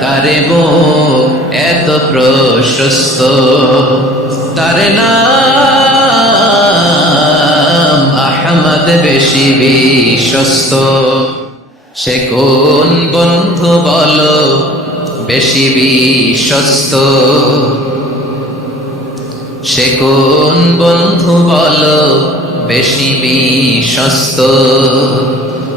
কারে বুক এত প্রশস্ত। তার নাম আহমদ বেশি বিশ্বস্ত। সে কোন বন্ধু বলো বেশি বিশ্বস্ত? সে কোন বন্ধু বলো বেশি বিশ্বস্ত?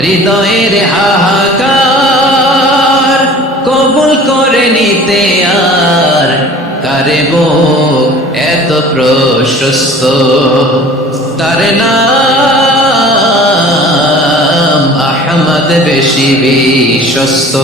হৃদয়ের হাহাকার কবুল করে নিতে আর কারে এত প্রশস্ত? তার নাম আহমদ বেশি বিশ্বস্ত।